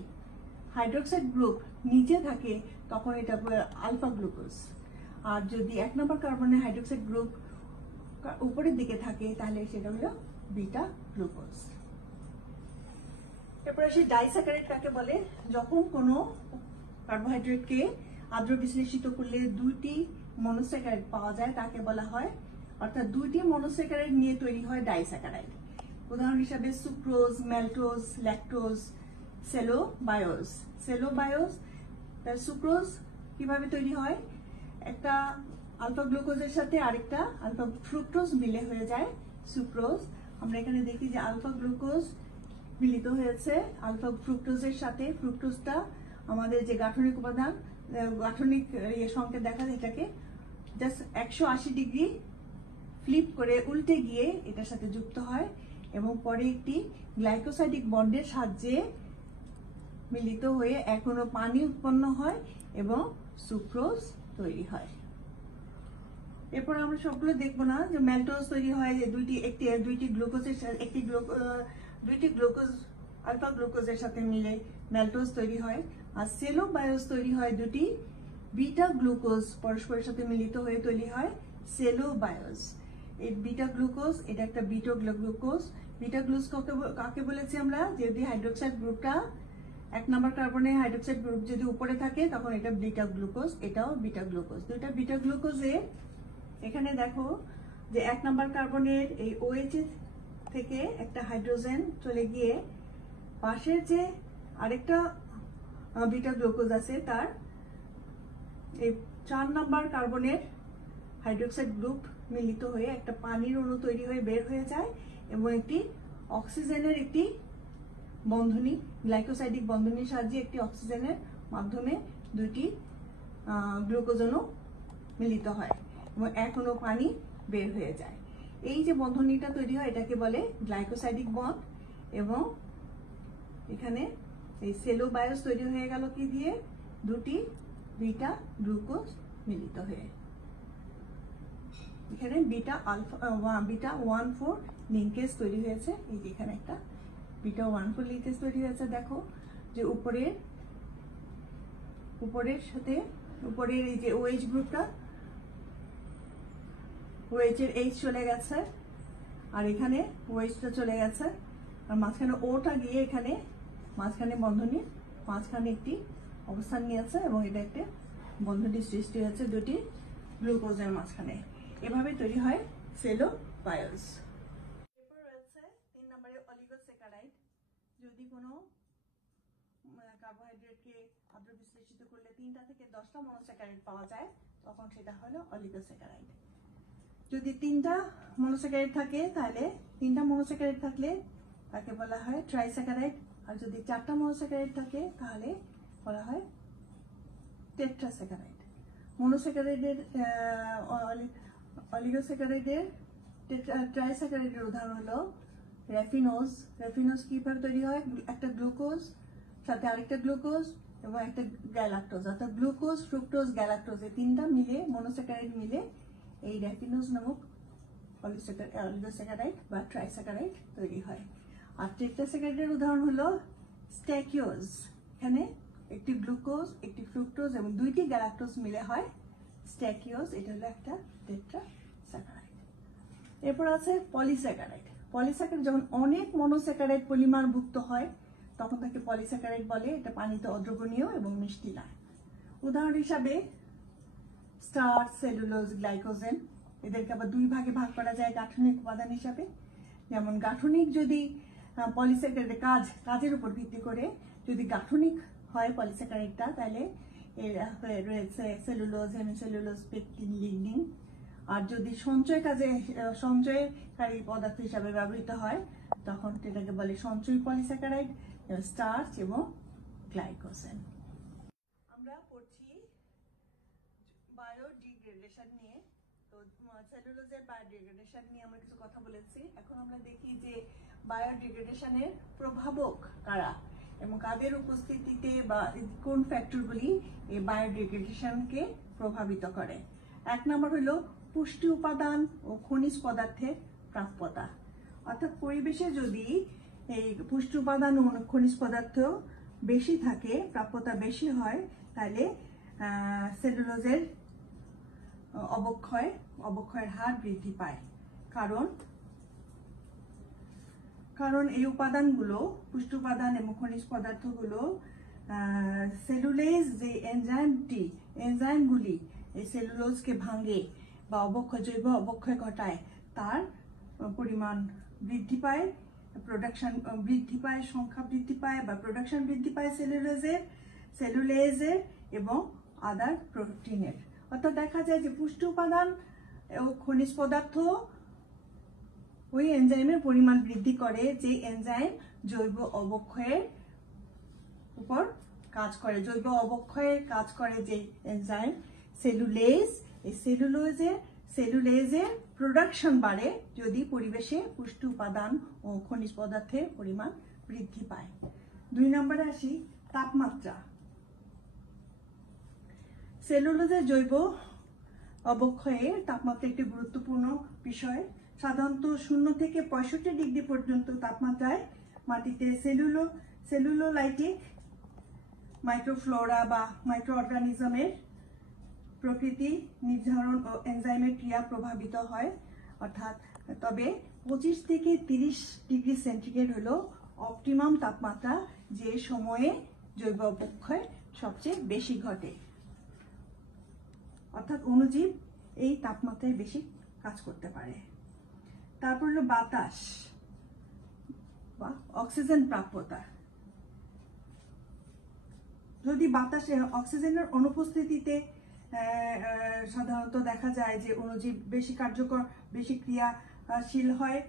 হাইড্রোক্সাইড গ্রুপ নিচে থাকে তখন এটা আলফা গ্লুকোজ, আর যদি 1 নম্বর কার্বনের হাইড্রোক্সাইড গ্রুপ উপরের দিকে থাকে তাহলে সেটা হলো বিটা গ্লুকোজ। এরপর আসি ডাইস্যাকারাইড কাকে বলে। যখন কোনো কার্বোহাইড্রেটকে আদ্র বিশ্লেষিত করলে 2টি মনোস্যাকারাইড পাওয়া যায় তাকে বলা হয়, অর্থাৎ 2টি মনোস্যাকারাইড নিয়ে তৈরি হয় ডাইস্যাকারাইড। উদাহরণ হিসাবে সুক্রোজ, ম্যালটোজ, ল্যাকটোজ, সেলোবায়োজ। তার সুক্রোজ কিভাবে তৈরি হয়? একটা আলফা গ্লুকোজের সাথে আরেকটা আলফা ফ্রুক্টোজ মিলে হয়ে যায় সুক্রোজ। আমরা এখানে দেখি যে আলফা গ্লুকোজ মিলিত হয়েছে আলফা ফ্রুক্টোজের সাথে। ফ্রুক্টোজটা আমাদের যে গাঠনিক উপাদান, গাঠনিক সংকেত দেখা যায়, এটাকে জাস্ট 180 ডিগ্রি ফ্লিপ করে উল্টে গিয়ে এটার সাথে যুক্ত হয় এবং পরে একটি গ্লাইকোসাইডিক বন্ডের সাহায্যে মিলিত হয়ে এখনো পানি উৎপন্ন হয় এবং সুক্রোজ তৈরি হয়। এরপর আমরা সবগুলো দেখবো না, যে ম্যালটোজ তৈরি হয় যে দুইটি গ্লুকোজের দুইটি গ্লুকোজ আলফা গ্লুকোজের সাথে মিলে ম্যালটোজ তৈরি হয়। আর সেলোবায়োজ তৈরি হয় 2টি বিটা গ্লুকোজ পরস্পরের সাথে মিলিত হয়ে তৈরি হয় সেলোবায়োজ। এই বিটা গ্লুকোজ, এটা একটা বিটা গ্লুকোজ। বিটা গ্লুকোজ কাকে বলেছি আমরা? যদি হাইড্রোক্সাইড গ্রুপটা 1 নম্বর কার্বনে হাইড্রোক্সাইড গ্রুপ যদি উপরে থাকে তখন এটা বিটা গ্লুকোজ, এটাও বিটা গ্লুকোজ। দুইটা বিটা গ্লুকোজে এখানে দেখো যে 1 নম্বর কার্বনের এই OH থেকে একটা হাইড্রোজেন চলে গিয়ে পাশের যে আরেকটা বিটা গ্লুকোজ আছে তার এই 4 নম্বর কার্বনের হাইড্রোক্সাইড গ্রুপ মিলিত হয়ে একটা পানির অণু তৈরি হয়ে বের হয়ে যায় এবং একটি অক্সিজেনের একটি বন্ধনী, গ্লাইকোসাইডিক বন্ধনীর সাহায্যে একটি অক্সিজেনের মাধ্যমে দুইটি গ্লুকোজ অণু মিলিত হয় এবং এক অণু পানি বের হয়ে যায়। এই যে বন্ধনীটা তৈরি হয় এটাকে বলে গ্লাইকোসাইডিক বন্ড এবং এখানে এই সেলোবায়োস তৈরি হয়ে গেল কি দিয়ে? দুটি বিটা গ্লুকোজ মিলিত হয়ে। এখানে বিটা 1,4 লিঙ্কেজ তৈরি হয়েছে। এই যে এখানে একটা বিটা 1,4 লিঙ্কেজ তৈরি হয়েছে। দেখো যে উপরের সাথে উপরের এই যে OH গ্রুপটা, OH এর H চলে গেছে আর এখানে OH টা চলে গেছে আর মাঝখানে ওটা গিয়ে এখানে মাঝখানে বন্ধনীর মাঝখানে একটি অবস্থান নিয়েছে এবং এটা একটা বন্ধনীর সৃষ্টি হয়েছে দুটি গ্লুকোজের মাঝখানে। এভাবে তৈরি হয় সেলোবায়োস। এরপর রয়েছে 3 নম্বরে অলিগোস্যাকারাইড। যদি কোনো কার্বোহাইড্রেটকে আদ্র বিশ্লেষিত করলে 3টা থেকে 10টা মনোস্যাকারাইড পাওয়া যায় তখন সেটা হলো অলিগোস্যাকারাইড। যদি 3টা মনোস্যাকারাইড থাকে তাহলে 3টা মনোস্যাকারাইড থাকলে তাকে বলা হয় ট্রাইস্যাকারাইড, আর যদি 4টা মনোস্যাকারাইড থাকে তাহলে বলা হয় টেট্রাস্যাকারাইড। মনোস্যাকারাইডের অলিগোস্যাকারাইডের ট্রাইস্যাকারাইডের উদাহরণ হলো র্যাফিনোজ। র্যাফিনোজ কিভাবে তৈরি হয়? একটা গ্লুকোজ সাথে আরেকটা গ্লুকোজ এবং একটা গ্যালাক্টোজ, অর্থাৎ গ্লুকোজ, ফ্রুক্টোজ, গ্যালাক্টোজ এই 3টা মিলে মনোস্যাকারাইড মিলে এই র্যাফিনোজ নামক অলিগোস্যাকারাইড বা ট্রাইস্যাকারাইড তৈরি হয়। আর টেট্রাস্যাকারাইডের উদাহরণ হলো স্ট্যাকিওজ। এখানে একটি গ্লুকোজ, একটি ফ্রুক্টোজ এবং 2টি গ্যালাক্টোজ মিলে হয় স্ট্যাকিওজ। এটা হলো একটা টেট্রাস্যাকারাইড। এরপর আছে পলিস্যাকারাইড। পলিস্যাকারাইড যখন অনেক মনোস্যাকারাইড পলিমারভুক্ত হয় তখন তাকে পলিস্যাকারাইড বলে। এটা পানিতে অদ্রবণীয় এবং মিষ্টি না। উদাহরণ হিসাবে স্টার্চ, সেলুলোজ, গ্লাইকোজেন এদেরকে আবার 2 ভাগে ভাগ করা যায় গাঠনিক উপাদান হিসাবে। যেমন গাঠনিক যদি পলিস্যাকারাইডের কাজের উপর ভিত্তি করে যদি গাঠনিক হয় পলিস্যাকারাইডটা তাহলে এর রয়েছে সেলুলোজ, হেমিসেলুলোজ, পেকটিন, লিগনিন। আর যদি সঞ্চয়কারী পদার্থ হিসাবে ব্যবহৃত হয় তখন এটাকে বলে সঞ্চয়ী পলিস্যাকারাইড, স্টার্চ এবং গ্লাইকোজেন। আমরা পড়ছি বায়োডিগ্রেডেশন নিয়ে। তো সেলুলোজের বায়োডিগ্রেডেশন নিয়ে আমরা কিছু কথা বলেছি। এখন আমরা দেখি যে বায়োডিগ্রেডেশনের প্রভাবক কারা এবং কাদের উপস্থিতিতে বা কোন ফ্যাক্টরগুলি এই বায়োডিগ্রেডেশনকে প্রভাবিত করে। 1 নম্বর হলো পুষ্টি উপাদান ও খনিজ পদার্থের প্রাপ্যতা। অর্থাৎ পরিবেশে যদি এই পুষ্টি উপাদান ও খনিজ পদার্থ বেশি থাকে, প্রাপ্যতা বেশি হয়, তাহলে সেলুলোজের অবক্ষয়ের হার বৃদ্ধি পায়। কারণ এই উপাদানগুলো, পুষ্টি উপাদান এবং খনিজ পদার্থগুলো সেলুলোজ যে এনজাইমগুলি এই সেলুলোজকে ভাঙে বা জৈব অবক্ষয় ঘটায় তার পরিমাণ বৃদ্ধি পায়, প্রোডাকশন বৃদ্ধি পায়, সংখ্যা বৃদ্ধি পায় বা প্রোডাকশন বৃদ্ধি পায় সেলুলোজের এবং আদার প্রোটিনের। অর্থাৎ দেখা যায় যে পুষ্টি উপাদান ও খনিজ পদার্থ ওই এনজাইমের পরিমাণ বৃদ্ধি করে যে এনজাইম জৈব অবক্ষয়ের উপর কাজ করে। জৈব অবক্ষয়ের কাজ করে যে এনজাইম সেলুলোজ, এই সেলুলোজের প্রোডাকশন বাড়ে যদি পরিবেশে পুষ্টি উপাদান ও খনিজ পদার্থের পরিমাণ বৃদ্ধি পায়। 2 নম্বরে আসি তাপমাত্রা। সেলুলোজের জৈব অবক্ষয়ে তাপমাত্রা একটি গুরুত্বপূর্ণ বিষয়। সাধারণত 0 থেকে 65 ডিগ্রি পর্যন্ত তাপমাত্রায় মাটিতে সেলুলোলাইটিক মাইক্রোফ্লোরা বা মাইক্রো অর্গানিজমের প্রকৃতি নির্ধারণ ও এনজাইমের ক্রিয়া প্রভাবিত হয়। অর্থাৎ তবে 25 থেকে 30 ডিগ্রি সেন্টিগ্রেড হলো অপটিমাম তাপমাত্রা, যে সময়ে জৈব অবক্ষয় সবচেয়ে বেশি ঘটে, অর্থাৎ অণুজীব এই তাপমাত্রায় বেশি কাজ করতে পারে। তারপর হলো বাতাস বা অক্সিজেন প্রাপ্যতা। যদি বাতাসে অক্সিজেনের অনুপস্থিতিতে সাধারণত দেখা যায় যে অণুজীব বেশি কার্যকর, বেশি ক্রিয়াশীল হয়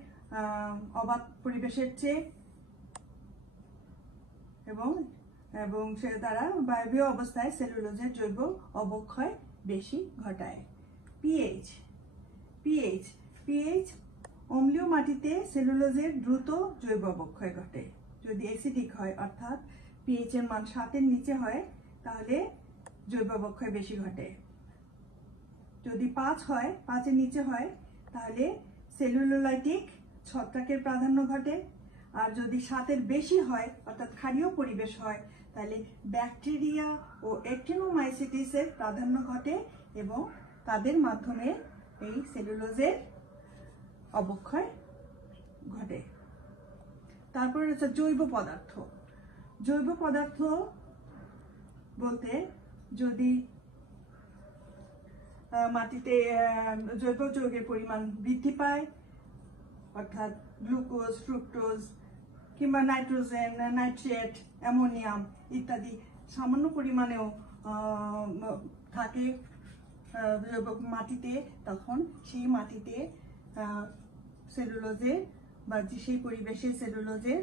অবাত পরিবেশের চেয়ে, এবং সে দ্বারা বায়বীয় অবস্থায় সেলুলোজের জৈব অবক্ষয় বেশি ঘটায়। পিএইচ অম্লীয় মাটিতে সেলুলোজের দ্রুত জৈব অবক্ষয় ঘটে। যদি অ্যাসিডিক হয়, অর্থাৎ পিএইচ এর মান 7-এর নিচে হয়, তাহলে জৈব অবক্ষয় বেশি ঘটে। যদি 5 হয়, 5-এর নিচে হয়, তাহলে সেলুলোলাইটিক ছত্রাকের প্রাধান্য ঘটে। আর যদি 7-এর বেশি হয়, অর্থাৎ ক্ষারীয় পরিবেশ হয়, তাহলে ব্যাকটেরিয়া ও অ্যাক্টিনোমাইসিটিসের প্রাধান্য ঘটে এবং তাদের মাধ্যমে এই সেলুলোজের অবক্ষয় ঘটে। তারপরে হচ্ছে জৈব পদার্থ। জৈব পদার্থ বলতে যদি মাটিতে জৈব যৌগের পরিমাণ বৃদ্ধি পায়, অর্থাৎ গ্লুকোজ, ফ্রুক্টোজ কিংবা নাইট্রোজেন, নাইট্রেট, অ্যামোনিয়াম ইত্যাদি সামান্য পরিমাণেও থাকে মাটিতে, তখন সেই মাটিতে সেলুলোজের বা সেই পরিবেশে সেলুলোজের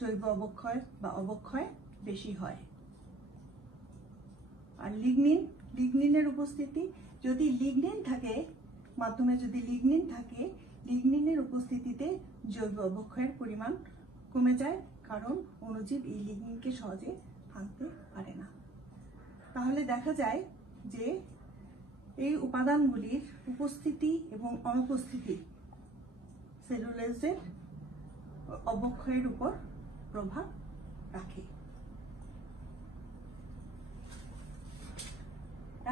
জৈব অবক্ষয় বা অবক্ষয় বেশি হয়। আর লিগনিনের উপস্থিতি, যদি লিগনিন থাকে, মাধ্যমে যদি লিগনিন থাকে, লিগনিনের উপস্থিতিতে জৈব অবক্ষয়ের পরিমাণ কমে যায়, কারণ অণুজীব এই লিগনিনকে সহজে ভাঙতে পারে না। তাহলে দেখা যায় যে এই উপাদানগুলির উপস্থিতি এবং অনুপস্থিতি সেলুলোজের অবক্ষয়ের উপর প্রভাব রাখে।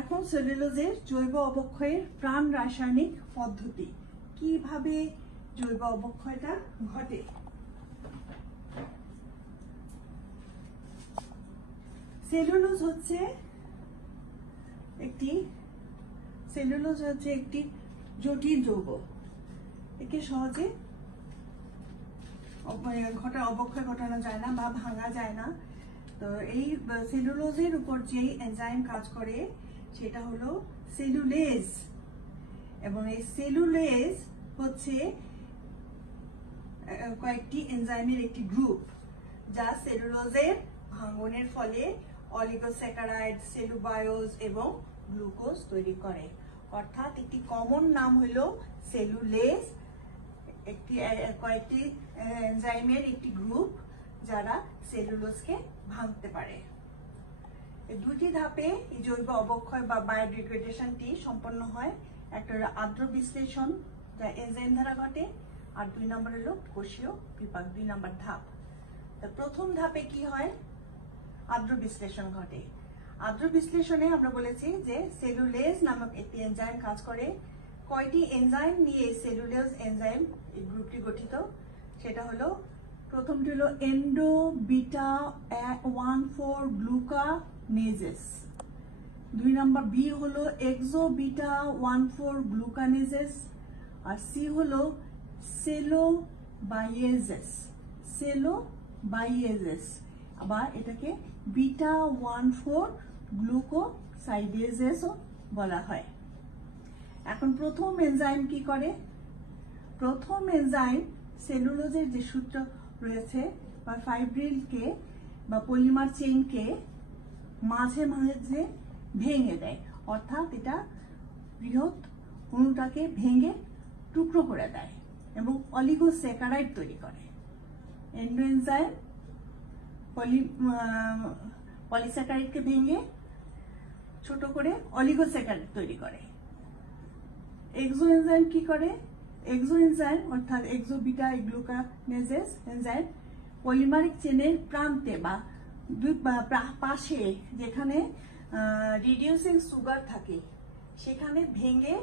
এখন সেলুলোজের জৈব অবক্ষয়ের প্রাণ রাসায়নিক পদ্ধতি, কিভাবে জৈব অবক্ষয়টা ঘটে। সেলুলোজ হচ্ছে একটি জটিল যৌগ। একে সহজে অবক্ষয় ঘটানো যায় না বা ভাঙা যায় না। তো এই সেলুলোজের উপর যে এনজাইম কাজ করে সেটা হলো সেলুলেজ, এবং এই সেলুলেজ হচ্ছে কয়েকটি এনজাইমের একটি গ্রুপ, যা সেলুলোজের ভাঙনের ফলে অলিগোস্যাকারাইড, সেলুবায়োজ এবং গ্লুকোজ তৈরি করে। অর্থাৎ একটি কমন নাম হলো সেলুলেজ, কয়েকটি এনজাইমের একটি গ্রুপ যারা সেলুলোজকে ভাঙতে পারে। এই দুটি ধাপে এই জৈব অবক্ষয় বা বায়োডিগ্রেডেশনটি সম্পন্ন হয়। একটা হলো আর্দ্র বিশ্লেষণ, যা এনজাইম দ্বারা ঘটে, আর 2 নম্বর হলো কোষীয় বিপাক, 2 নম্বর ধাপ। তো প্রথম ধাপে কি হয়? আর্দ্র বিশ্লেষণ ঘটে। আর্দ্র বিশ্লেষণে আমরা বলেছি যে সেলুলেজ নামক একটি এনজাইম কাজ করে। কয়টি এনজাইম নিয়ে সেলুলেজ এনজাইম এই গ্রুপটি গঠিত, সেটা হলো, প্রথমটি হলো এন্ডো বিটা 1,4 গ্লুকানেজেস, 2 নম্বর বি হলো এক্সো বিটা 1,4 গ্লুকানেজেস, আর সি হলো সেলোবাইয়েজেস, আবার এটাকে বিটা 1,4 গ্লুকোসাইডেজেসও বলা হয়। এখন প্রথম এনজাইম কি করে? প্রথম এনজাইম সেলুলোজের যে সূত্র রয়েছে বা ফাইব্রিলকে বা পলিমার চেইনকে মাঝে মাঝে ভেঙে দেয়, অর্থাৎ এটা বৃহৎ অণুটাকে ভেঙে টুকরো করে দেয় এবং অলিগোস্যাকারাইড তৈরি করে। এন্ডো এনজাইম পলিস্যাকারাইডকে ভেঙে ছোট করে অলিগোস্যাকারাইড তৈরি করে। এক্সো এনজাইম কি করে? এক্সো এনজাইম অর্থাৎ এক্সো বিটা গ্লুকানেজেস এনজাইম পলিমারিক চেনের প্রান্তে বা পাশে যেখানে রিডিউসিং সুগার থাকে সেখানে ভেঙে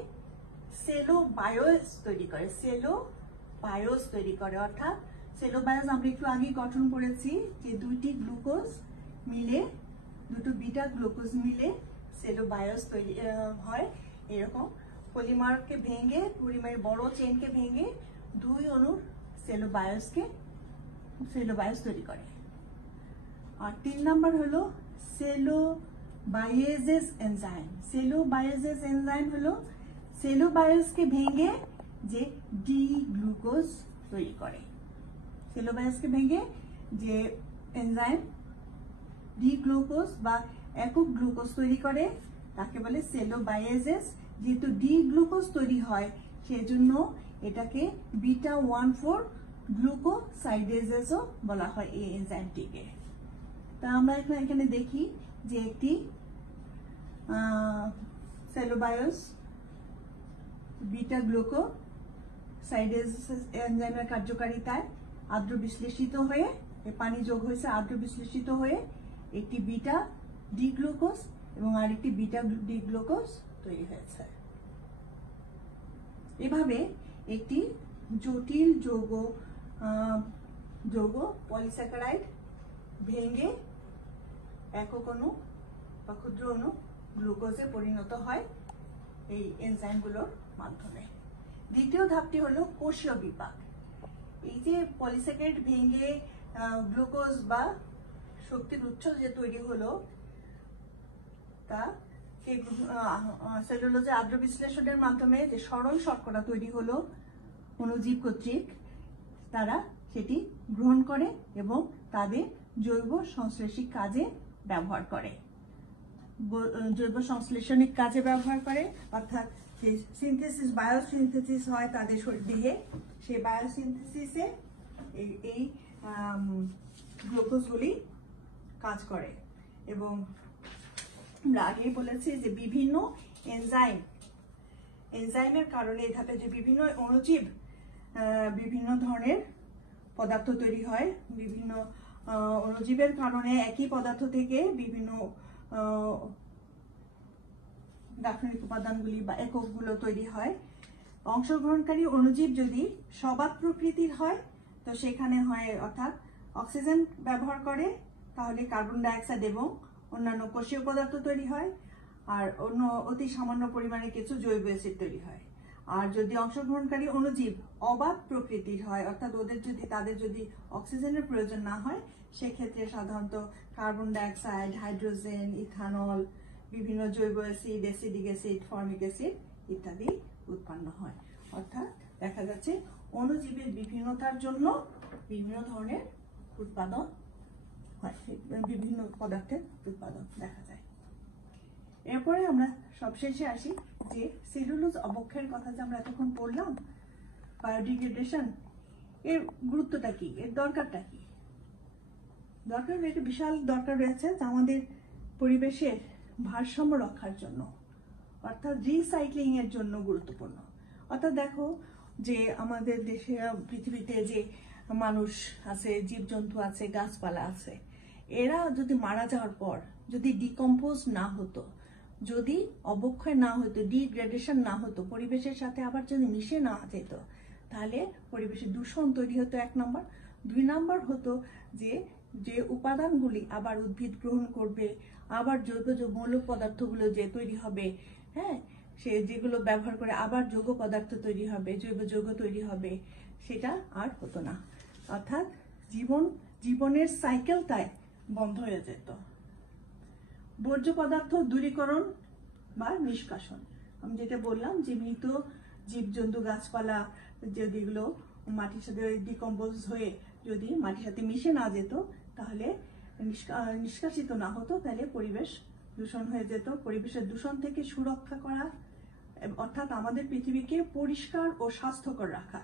সেলোবায়োজ তৈরি করে। অর্থাৎ সেলোবায়োজ আমরা একটু আগে গঠন করেছি যে 2টি গ্লুকোজ মিলে, দুটো বিটা গ্লুকোজ মিলে সেলুবায়োস তৈরি হয়। এরকম পলিমারকে ভেঙে, পলিমারের বড় চেনকে ভেঙে 2 অণুর সেলুবায়োস তৈরি করে। আর 3 নাম্বার হলো সেলুবায়োজেস এনজাইম। সেলুবায়োজেস এনজাইম হলো সেলুবায়োসকে ভেঙে যে ডি গ্লুকোজ তৈরি করে। সেলুবায়োসকে ভেঙে যে এনজাইম ডি গ্লুকোজ বা একক গ্লুকোজ তৈরি করে তাকে বলে সেলুবায়োজেস। যেহেতু ডি গ্লুকোজ তৈরি হয় সেজন্য এটাকে বিটা 1,4 গ্লুকোসাইডেজেসও বলা হয় এই এনজাইমটিকে। তা আমরা এখানে দেখি যে একটি সেলুবায়োস বিটা গ্লুকোসাইডেজ এনজাইমের কার্যকারিতায় আদ্র বিশ্লেষিত হয়ে, পানি যোগ হয়েছে আদ্র বিশ্লেষিত হয়ে একটি বিটা ডি গ্লুকোজ এবং আরেকটি বিটা ডি গ্লুকোজ তৈরি হয়েছে। এভাবে একটি জটিল যৌগ পলিস্যাকারাইড ভেঙে একক অণু বা ক্ষুদ্র অণু গ্লুকোজে পরিণত হয় এই এনজাইমগুলোর মাধ্যমে। দ্বিতীয় ধাপটি হলো কোষীয় বিপাক। এই যে পলিস্যাকারাইড ভেঙে গ্লুকোজ বা শক্তির উৎস যে তৈরি হলো তা সেলুলোজে আদ্র বিশ্লেষণের মাধ্যমে যে সরল শর্করা তৈরি হলো অণুজীব কর্তৃক, তারা সেটি গ্রহণ করে এবং তাদের জৈব সংশ্লেষিক কাজে ব্যবহার করে। জৈব সংশ্লেষণিক কাজে ব্যবহার করে, অর্থাৎ যে সিনথেসিস বায়োসিনথেসিস হয় তাদের দেহে, সেই বায়োসিনথেসিসে এই গ্লুকোজগুলি কাজ করে। এবং আমরা আগেই বলেছি যে বিভিন্ন এনজাইমের কারণে এই ধাপে যে বিভিন্ন অণুজীব বিভিন্ন ধরনের পদার্থ তৈরি হয়। বিভিন্ন অণুজীবের কারণে একই পদার্থ থেকে বিভিন্ন রাসায়নিক উপাদানগুলি বা এককগুলো তৈরি হয়। অংশগ্রহণকারী অণুজীব যদি সবাত প্রকৃতির হয় তো সেখানে হয়, অর্থাৎ অক্সিজেন ব্যবহার করে, তাহলে কার্বন ডাইঅক্সাইড এবং অন্যান্য কোষীয় পদার্থ তৈরি হয়, আর অন্য অতি সামান্য পরিমাণে কিছু জৈব অ্যাসিড তৈরি হয়। আর যদি অংশগ্রহণকারী অণুজীব অবাত প্রকৃতির হয়, অর্থাৎ তাদের যদি অক্সিজেনের প্রয়োজন না হয়, সেক্ষেত্রে সাধারণত কার্বন ডাইঅক্সাইড, হাইড্রোজেন, ইথানল, বিভিন্ন জৈব acid, acidic acid, formic acid ইত্যাদি উৎপন্ন হয়। অর্থাৎ দেখা যাচ্ছে অণুজীবের বিভিন্নতার জন্য বিভিন্ন ধরনের উৎপাদন হয়, বিভিন্ন পদার্থের উৎপাদন দেখা যায়। এরপরে আমরা সবশেষে আসি যে সেলুলোজ অবক্ষয়ের কথা যে আমরা এতক্ষণ পড়লাম, বায়োডিগ্রেডেশন, এর গুরুত্বটা কি, এর দরকারটা কি? একটা বিশাল দরকার রয়েছে আমাদের পরিবেশের ভারসাম্য রক্ষার জন্য, অর্থাৎ রিসাইক্লিং এর জন্য গুরুত্বপূর্ণ। অর্থাৎ দেখো যে আমাদের দেশে, পৃথিবীতে যে মানুষ আছে, জীবজন্তু আছে, গাছপালা আছে, এরা যদি মারা যাওয়ার পর যদি ডিকম্পোজ না হতো, যদি অবক্ষয় না হতো, ডিগ্রেডেশন না হতো, পরিবেশের সাথে আবার যদি মিশে না যেত, তাহলে পরিবেশে দূষণ তৈরি হতো 1 নম্বর। 2 নম্বর হতো যে উপাদানগুলি আবার উদ্ভিদ গ্রহণ করবে, আবার জৈব মৌলিক পদার্থগুলো যে তৈরি হবে, হ্যাঁ, সে যেগুলো ব্যবহার করে আবার যৌগ পদার্থ তৈরি হবে, জৈব যৌগ তৈরি হবে, সেটা আর হতো না। অর্থাৎ জীবনের সাইকেলটাই বন্ধ হয়ে যেত। বর্জ্য পদার্থ দূরীকরণ বা নিষ্কাশন, আমি যেটা বললাম যে মৃত জীবজন্তু, গাছপালা যেগুলো মাটির সাথে ডিকম্পোজ হয়ে যদি মাটির সাথে মিশে না যেত, তাহলে নিষ্কাশিত না হতো, তাহলে পরিবেশ দূষণ হয়ে যেত। পরিবেশের দূষণ থেকে সুরক্ষা করা, অর্থাৎ আমাদের পৃথিবীকে পরিষ্কার ও স্বাস্থ্যকর রাখা।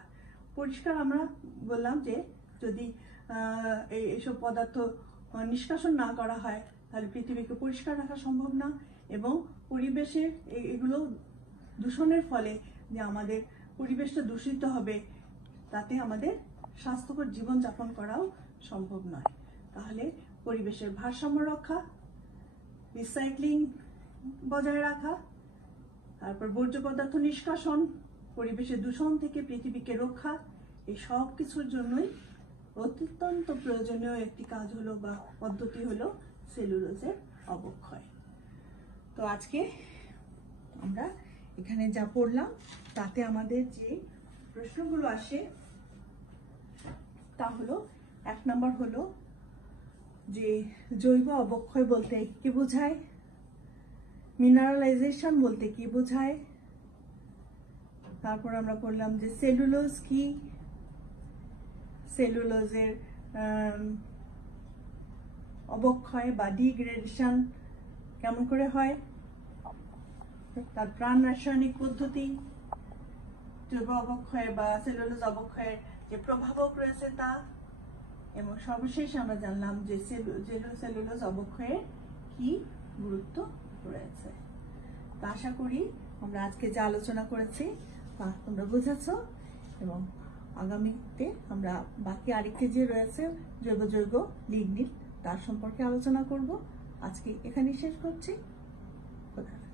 পরিষ্কার আমরা বললাম যে যদি এইসব পদার্থ নিষ্কাশন না করা হয় তাহলে পৃথিবীকে পরিষ্কার রাখা সম্ভব না, এবং পরিবেশের এগুলো দূষণের ফলে যে আমাদের পরিবেশটা দূষিত হবে, তাতে আমাদের স্বাস্থ্যকর জীবনযাপন করাও সম্ভব নয়। তাহলে পরিবেশের ভারসাম্য রক্ষা, রিসাইক্লিং বজায় রাখা, তারপর বর্জ্য পদার্থ নিষ্কাশন, পরিবেশের দূষণ থেকে পৃথিবীকে রক্ষা, এই সব কিছুর জন্যই অত্যন্ত প্রয়োজনীয় একটি কাজ হলো বা পদ্ধতি হলো সেলুলোজের অবক্ষয়। তো আজকে আমরা এখানে যা পড়লাম তাতে আমাদের যে প্রশ্নগুলো আসে তা হলো, 1 নম্বর হলো যে জৈব অবক্ষয় বলতে কি বোঝায়, মিনারেলাইজেশন বলতে কি বোঝায়, তারপর আমরা পড়লাম যে সেলুলোজ কি, সেলুলোজের অবক্ষয় বা ডিগ্রেডেশন কেমন করে হয়, তার প্রাণ রাসায়নিক পদ্ধতি, জৈব অবক্ষয় বা সেলুলোজ অবক্ষয়ের যে প্রভাবক রয়েছে তা, এবং সর্বশেষ আমরা জানলাম যে সেলুলোজ অবক্ষয়ের কি গুরুত্ব রয়েছে। তো আশা করি আমরা আজকে যা আলোচনা করেছি তা তোমরা বুঝেছো, এবং আগামীতে আমরা বাকি আরেকটি যে রয়েছে জৈব যৌগ লিগনিন তার সম্পর্কে আলোচনা করব। আজকে এখানেই শেষ করছি। খোদা হাফেজ।